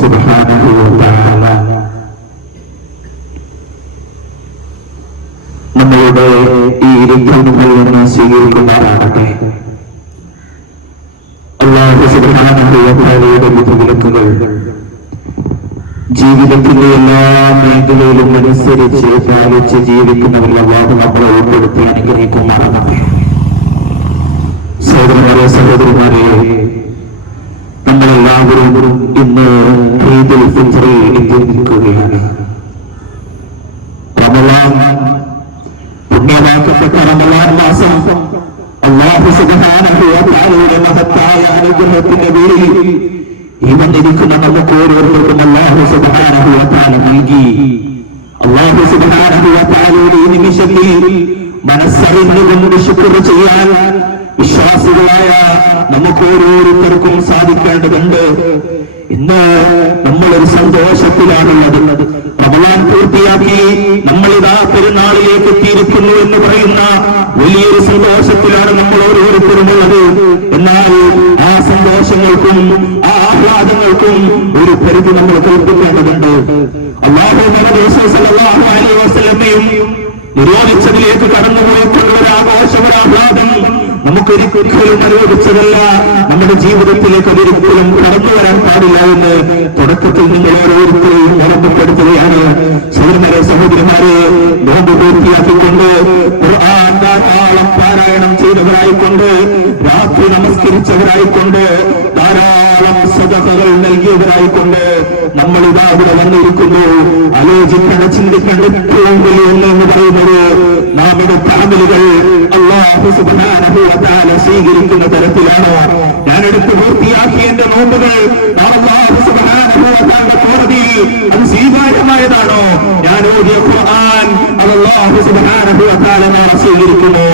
സുഖാനുഭവത്താല നമ്മളുടെ ഈ ഇരുന്നൂറിൽ നിന്ന് സ്വീകരിക്കുമാറാകട്ടെ അള്ളാഹു സുഖാനുഭവത്താലയുടെ ബുദ്ധിമുട്ടുകൾ ജീവിതത്തിന്റെ എല്ലാ മേഖലയിലും അനുസരിച്ച് പാലിച്ച് ജീവിക്കുന്നവരുടെ വാദം നമ്മളെ ഉൾപ്പെടുത്തി അനുഗ്രഹിക്കുമാറാകട്ടെ. സഹോദരന്മാരെ സഹോദരിമാരെ നമ്മളെല്ലാവരും ഇന്ന് ഈദുൽ ഫിത്റിൽ എത്തി നിൽക്കുകയാണ് റമളാൻ പുണ്യമാക്കപ്പെട്ട റമളാൻ മാസം അള്ളാഹു സുബ്ഹാനഹു വ തആലയുടെ മഹത്തായ അനുഗ്രഹത്തിന്റെ പേരിൽ ഈ വന്നിരിക്കുന്ന നമുക്ക് ഓരോരുത്തർക്കും അള്ളാഹു സുബ്ഹാനഹു വ തആല നൽകി സുബ്ഹാനഹു വ തആലയുടെ ഈ നിമിഷത്തിൽ മനസ്സറിഞ്ഞുകൊണ്ട് ശുക്ർ ചെയ്യാൻ വിശ്വാസികളായ നമുക്ക് ഓരോരുത്തർക്കും സാധിക്കേണ്ടതുണ്ട്. ഇന്ന് നമ്മളൊരു സന്തോഷത്തിലാണുള്ളത്. റമലാൻ പൂർത്തിയാക്കി നമ്മൾ ഇതാ പെരുന്നാളിലേക്ക് എത്തിയിരിക്കുന്നു എന്ന് പറയുന്ന വലിയൊരു സന്തോഷത്തിലാണ് നമ്മൾ ഓരോരുത്തരുമുള്ളത് എന്നാൽ ആ സന്തോഷങ്ങൾക്കും ആ ആഹ്ലാദങ്ങൾക്കും ഒരു പരിധി നമ്മൾ കൽപ്പിക്കേണ്ടതുണ്ട്. അള്ളാഹു നിരോധിച്ചതിലേക്ക് കടന്നുപോയിട്ടുള്ള ഒരു ആഘോഷം ഒരു ആഹ്ലാദം നമുക്കൊരിക്കലും അനുവദിച്ചതല്ല. നമ്മുടെ ജീവിതത്തിലേക്ക് ഒരിക്കലും കടന്നു വരാൻ പാടില്ല എന്ന് തുടക്കത്തിൽ നിങ്ങൾ ഓരോരുത്തരെയും ഓർമ്മപ്പെടുത്തുകയാണ്. സഹോദരന്മാരെ സഹോദരിമാരെ നോമ്പ് പൂർത്തിയാക്കിക്കൊണ്ട് ധാരാളം പാരായണം ചെയ്തവരായിക്കൊണ്ട് രാത്രി നമസ്കരിച്ചവരായിക്കൊണ്ട് ധാരാളം സദഹകൾ നൽകിയവരായിക്കൊണ്ട് നമ്മൾ ഇതാ ഇവിടെ വന്നിരിക്കുന്നു. ആലോചിക്കേണ്ട ചിന്തിക്കേണ്ട ഏറ്റവും വലിയ ഒന്ന് എന്ന് പറയുന്നത് നാം ഇവിടെ അമലുകൾ അള്ളാഹു തആല സ്വീകരിക്കുന്ന തരത്തിലാണ്. ഞാൻ എടുത്തു പൂർത്തിയാക്കി എന്റെ നോമ്പുകൾ അള്ളാഹു തആല കോടതിയിൽ അത് സ്വീകാര്യമായതാണോ? ഞാൻ ഓതിയ ഖുർആൻ അള്ളാഹു നാളെ സ്വീകരിക്കുന്നു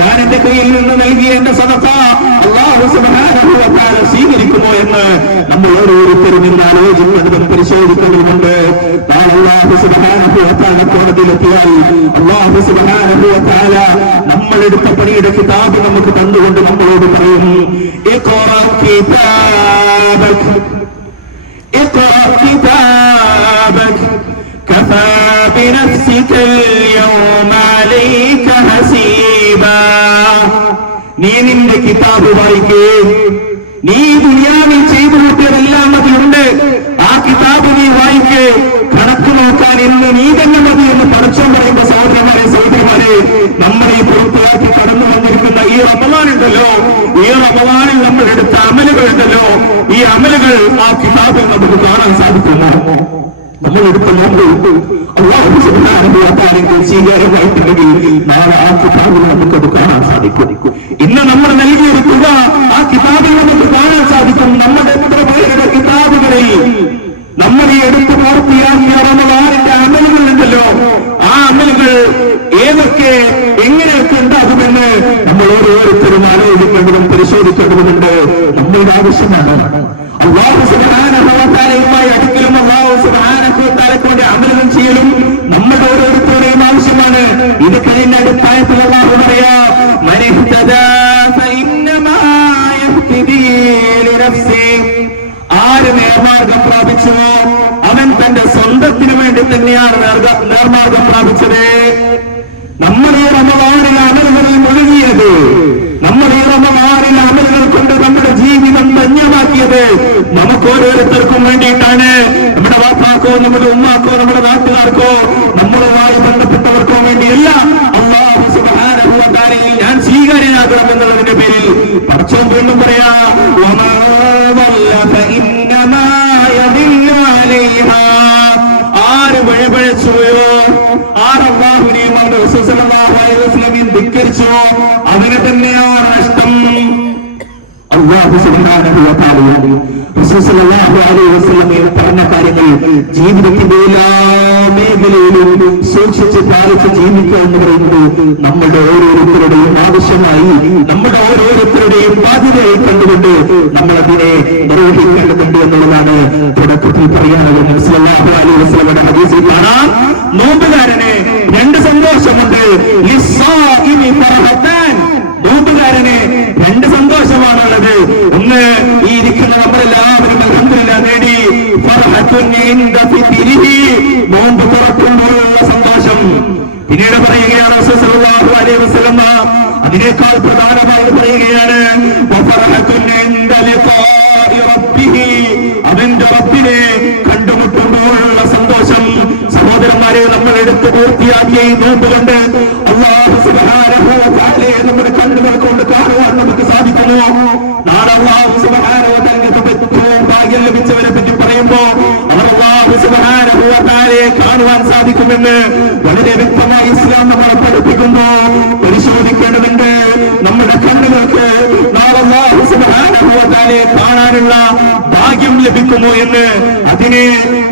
ഞാൻ എന്റെ കയ്യിൽ നിന്ന് നൽകിയ എന്റെ സദഖ അള്ളാഹു തആല സ്വീകരിക്കുമോ എന്ന് നമ്മൾ ഓരോരുത്തരും ഇന്ന് ആലോചിക്കേണ്ടതും പരിശോധിക്കേണ്ടതുമുണ്ട്. നാളെ അള്ളാഹു സുബാനഹു വത്താല കോടതിയിലെത്തിയാൽ അള്ളാഹു സുബാനഹു വത്താല നമ്മൾ എടുത്ത പണിയുടെ കിതാബ് നമുക്ക് തന്നുകൊണ്ട് നമ്മളോട് പറയും നീ നിന്റെ കിതാബ് വായിക്കേ നീ ദുനിയാവിൽ ചെയ്തു കൂട്ടിയതല്ല മൻ فإنما يهتدي لنفسه ആര് നേർമാർഗം പ്രാപിച്ചുവോ? അവൻ തന്റെ സ്വന്തത്തിന് വേണ്ടി തന്നെയാണ് നേർമാർഗം പ്രാപിച്ചത്. നമ്മൾ ഈ റമദാനിലെ അമലുകളിൽ മുഴുകിയത് നമ്മൾ ഈ റമദാനിലെ അമലുകൾ കൊണ്ട് നമ്മുടെ ജീവിതം ധന്യമാക്കിയത് നമുക്ക് ഓരോരുത്തർക്കും വേണ്ടിയിട്ടാണ്. നമ്മുടെ വാപ്പാക്കോ നമ്മുടെ ഉമ്മാക്കോ നമ്മുടെ നാട്ടുകാർക്കോ നമ്മളുമായി ബന്ധപ്പെട്ടവർക്കോ വേണ്ടിയല്ല മേഖലയിലും സൂക്ഷിച്ച് പാലിച്ച് ജീവിക്കുക എന്ന് പറയുന്നത് നമ്മുടെ ഓരോരുത്തരുടെയും ആവശ്യമായി നമ്മുടെ ഓരോരുത്തരുടെയും ബാധ്യതയായി കണ്ടുകൊണ്ട് നമ്മൾ അതിനെ നിർവഹിക്കേണ്ടതുണ്ട് എന്നുള്ളതാണ് തുടക്കത്തിൽ പറയാനുള്ളത്. നബി സല്ലല്ലാഹു അലൈഹി വസല്ലമയുടെ ഹദീസിൽ കാണാം നോമ്പുകാരന് രണ്ട് സന്തോഷമുണ്ട്. നോമ്പുകാരന് രണ്ട് സന്തോഷമാണുള്ളത്. ഒന്ന് ഈ ഇരിക്കുന്ന നമ്മളെല്ലാവരും അലഹമില്ല നേടി. നോമ്പ് തുറക്കുമ്പോഴുള്ള സന്തോഷം പിന്നീട് പറയുകയാണ് അലൈഹി വസല്ലം അതിനേക്കാൾ പ്രധാനമായി പറയുകയാണ് അവന്റെ റബ്ബിനെ കണ്ടുമുട്ടുമ്പോഴുള്ള സന്തോഷം സഹോദരന്മാരെ നമ്മൾ എടുത്ത് പൂർത്തിയാക്കിയ നോമ്പ് കൊണ്ട് അള്ളാഹു സുബ്ഹാനഹു വ തആലയെ നമ്മുടെ കണ്ണുകൾ കൊണ്ട് കാണുവാൻ നമുക്ക് സാധിക്കുമോ നാളെ അള്ളാഹു സുബ്ഹാനഹു വ തആലയ്ക്ക് ഏറ്റവും ഭാഗ്യം ലഭിച്ചവരെ പറ്റി പറയുമ്പോ അവർ സുബ്ഹാനഹു വ തആലയെ കാണുവാൻ സാധിക്കുമെന്ന് വളരെ വ്യക്തമായി ഇസ്ലാം നമ്മളെ പഠിപ്പിക്കുന്നു. പരിശോധിക്കേണ്ടതുണ്ട്. നമ്മുടെ കണ്ണുകൾക്ക് കാണാനുള്ള ഭാഗ്യം ലഭിക്കുന്നു എന്ന് അതിനെ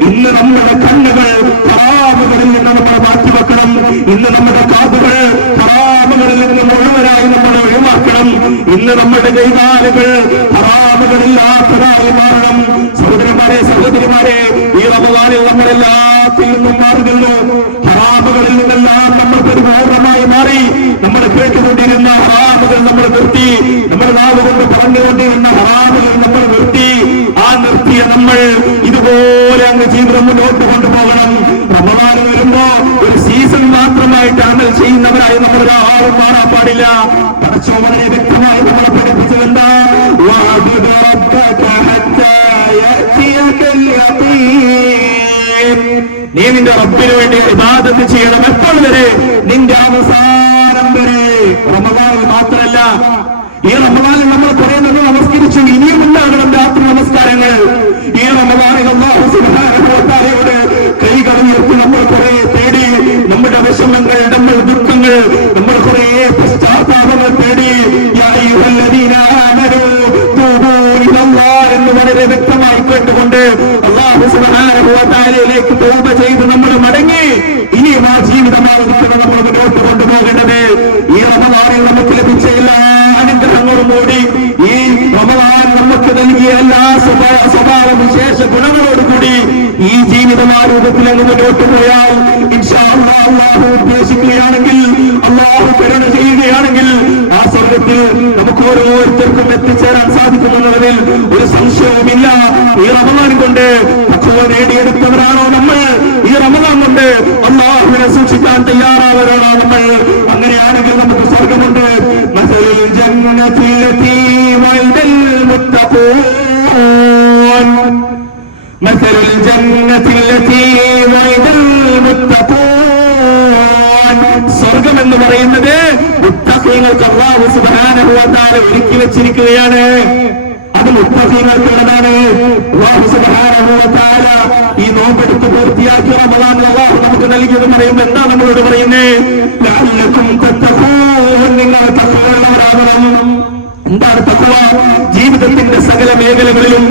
ഇന്ന് നമ്മുടെ കണ്ണുകൾ കാവുകളിൽ നിന്ന് നമ്മൾ മാറ്റിവെക്കണം. ഇന്ന് നമ്മുടെ കാതുകൾ ഹറാമുകളിൽ നിന്ന് മുഴുവനായി നമ്മൾ ഒഴിവാക്കണം ഇന്ന് നമ്മുടെ കൈകാലുകൾ ഹറാമുകളില്ലാത്തതായി മാറണം സഹോദരന്മാരെ സഹോദരിമാരെ ഈ റമദാനിൽ നമ്മളെല്ലാത്തിൽ നിന്നും മാറി നിന്നു ഹറാമുകളിൽ നിന്നെല്ലാം നമ്മൾ പരിപൂർണമായി മാറി. നമ്മൾ കേട്ടുകൊണ്ടിരുന്ന ഹറാമുകൾ നമ്മൾ നിർത്തി. നമ്മുടെ നാവ് കൊണ്ട് പറഞ്ഞുകൊണ്ടിരുന്ന ഹറാമുകൾ നമ്മൾ നിർത്തി. ആ നിർത്തിയ നമ്മൾ ഇതുപോലെ അങ്ങ് ജീവിതം മുന്നോട്ട് കൊണ്ടുപോകണം. റമദാൻ വരുമ്പോ സീസൺ മാത്രമായിട്ട് അമൽ ചെയ്യുന്നവരായി നമ്മൾ ഒരാളും മാറാൻ പാടില്ല. പടച്ചോ വ്യക്തമായി നമ്മളെ പഠിപ്പിച്ചത്. നീ നിന്റെ റബ്ബിന് വേണ്ടി ഇബാദത്ത് ചെയ്യണം എപ്പോൾ വരെ? നിന്റെ അവസാനം വരെ. റമദാനിൽ മാത്രമല്ല ഈ റമദാനിൽ നമ്മൾ കുറെ നമ്മൾ നമസ്കരിച്ചു ഇനിയും ഉണ്ടാകണം. നമ്മൾ കുറേ പശ്ചാത്താപങ്ങൾ തേടി എന്ന് വളരെ വ്യക്തമായി കേട്ടുകൊണ്ട് വ തൗബ ചെയ്ത് നമ്മൾ മടങ്ങി. ഇനിയും ആ ജീവിതമായിരിക്കണം നമ്മൾ മുന്നോട്ട് കൊണ്ടുപോകേണ്ടത്. ഈ റമദാനിൽ നമുക്ക് ലഭിച്ച എല്ലാ അനുഗ്രഹങ്ങളും കൂടി ഈ റമദാൻ നമുക്ക് നൽകിയ എല്ലാ സ്വഭാവ വിശേഷ ഗുണങ്ങളോടുകൂടി ഈ ജീവിതമാ രൂപത്തിൽ അങ്ങ് മുന്നോട്ട് പോയാൽ ഇൻഷാ അള്ളാഹു ഉദ്ദേശിക്കുകയാണെങ്കിൽ അള്ളാഹു കരുണ ചെയ്യുകയാണെങ്കിൽ ആ സ്വർഗത്തിൽ നമുക്ക് ഓരോരുത്തർക്കും എത്തിച്ചേരാൻ സാധിക്കുമെന്നതിൽ ഒരു സംശയവുമില്ല ഈ റമദാൻ കൊണ്ട് തഖ്വ നേടിയെടുത്തവരാണോ നമ്മൾ ഈ റമദാൻ കൊണ്ട് അള്ളാഹുവിനെ സൂക്ഷിക്കാൻ തയ്യാറാവരാണോ നമ്മൾ അങ്ങനെയാണെങ്കിൽ നമുക്ക് സ്വർഗമുണ്ട് മസലുൽ ജന്നത്തില്ലത്തി വഅദൽ മുത്തഖൂൻ مثل الجنة التي وعد المتقون സ്വർഗം എന്ന് പറയുന്നത് മുത്തഖീങ്ങൾക്ക് അള്ളാഹു തആല ഒരുക്കി വെച്ചിരിക്കുകയാണ്. അത് മുത്തഫീങ്ങൾക്കുള്ളതാണ് അള്ളാഹു വ ഈ നോമ്പെടുത്ത് പൂർത്തിയാക്കി റമദാൻ അള്ളാഹു നമുക്ക് നൽകിയത് പറയുമ്പോൾ എന്താ നമ്മളോട് പറയുന്നത് നിങ്ങൾ എന്താണ് തത്വ ജീവിതത്തിന്റെ സകല മേഖലകളിലും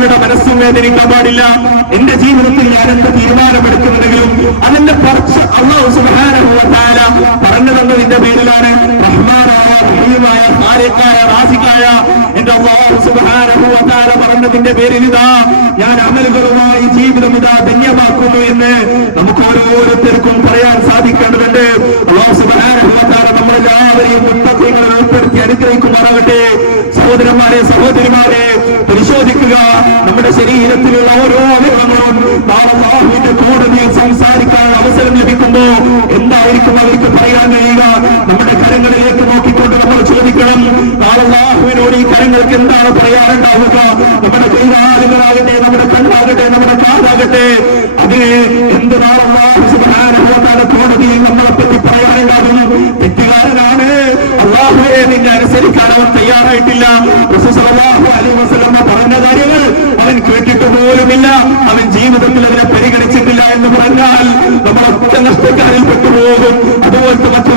ഒരാളുടെ മനസ്സും വേദനിക്കാൻ പാടില്ല. എന്റെ ജീവിതത്തിൽ ഞാനെന്ത് തീരുമാനമെടുക്കുന്നുണ്ടെങ്കിലും അതിന്റെ പറിച്ച് അള്ളാഹു തആല പറഞ്ഞു തന്നതിന്റെ പേരിലാണ്. എന്റെ അള്ളാഹു പറഞ്ഞതിന്റെ പേരിൽ ഇതാ. ഞാൻ അമലുകളുമായി ജീവിതം ഇതാ ധന്യമാക്കുന്നു എന്ന് നമുക്ക് ഓരോരുത്തർക്കും പറയാൻ സാധിക്കേണ്ടതുണ്ട്. അള്ളാഹു നമ്മളെല്ലാവരെയും ഉൾപ്പെടുത്തി അനുഗ്രഹിക്കുമാറാകട്ടെ. സഹോദരന്മാരെ സഹോദരിമാരെ പരിശോധിക്കുക നമ്മുടെ ശരീരത്തിലുള്ള ഓരോ അവയവങ്ങളും നാളെ കോടതിയിൽ സംസാരിക്കാൻ അവസരം ലഭിക്കുമ്പോ എന്തായിരിക്കും അവർക്ക് പറയാൻ കഴിയുക? നമ്മുടെ കരങ്ങളിലേക്ക് നോക്കിക്കൊണ്ട് നമ്മൾ ചോദിക്കണം. നാളെ ഈ കരങ്ങൾക്ക് എന്താണ് പറയാനുണ്ടാവുക? നമ്മുടെ കൈകാലുകളാകട്ടെ നമ്മുടെ കണ്ണാകട്ടെ നമ്മുടെ കാലാകട്ടെ അതിന് എന്ത് നാളെ Ibrahim, Ibrahim, Ibrahim, Ibrahim, Ibrahim, Ibrahim, Ibrahim,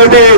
alcalde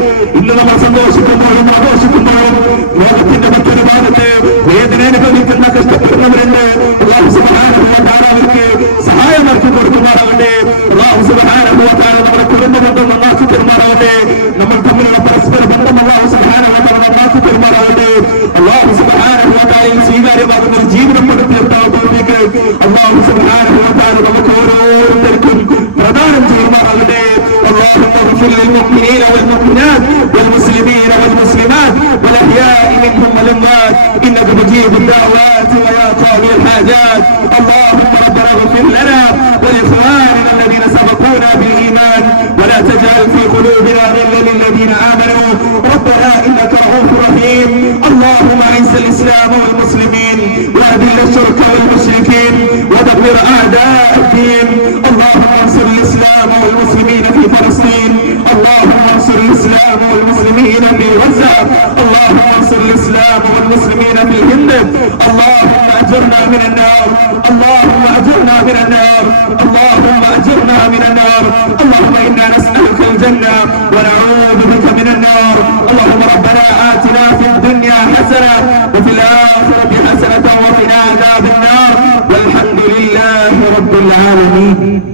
الاسلام والمسلمين واذل الشرك والمشركين ودمر اعداء الدين. اللهم أنصر الإسلام والمسلمين في فلسطين. اللهم أنصر الإسلام والمسلمين في غزة. اللهم أنصر الإسلام والمسلمين في الهند. اللهم أجرنا من النار. اللهم أجرنا من النار. اللهم أجرنا من النار. اللهم إنا نسألك الجنة ونعوذ Mm-hmm.